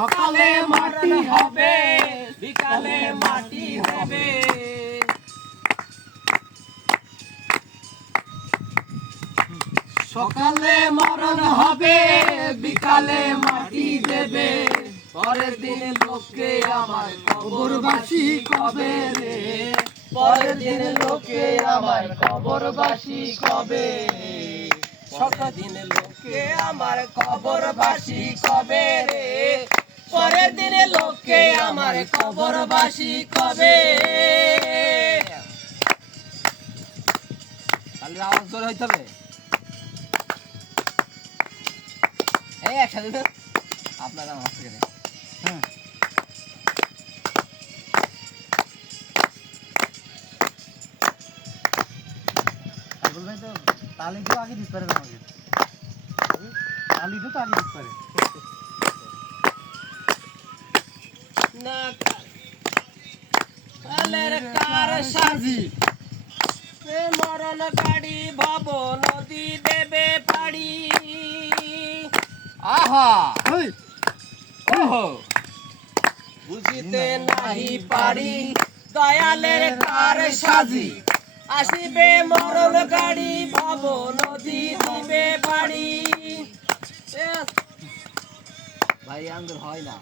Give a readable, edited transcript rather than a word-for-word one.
সকালে মাটি হবে বিকালে মাটি দেবে সকালে মরণ হবে বিকালে মাটি দেবে পরের দিন লোকে আমার কবরবাসী কবে রে পরের দিন লোকে আমার কবরবাসী কবে সকাল দিন লোকে আমার কবরবাসী কবে রে পরের দিনে লোকে আমার কবরবাসী কবে তাহলে আওয়াজ জোর হইতে হবে এই একসাথে আপনার নাম আসছে কেন হ্যাঁ ভাই তো তালি তো আগে দিতে পারে আমাকে তালি তো আগে দিতে পারে না কালের কার সাজি মরণ গাড়ি ভব নদী দেবে পাড়ি আহা ওহো বুঝিতে নাহি পারি দয়ালের কার সাজি আসিবে মরণ গাড়ি ভব নদী দিবে পাড়ি ভাই আঙ্গুর হয় না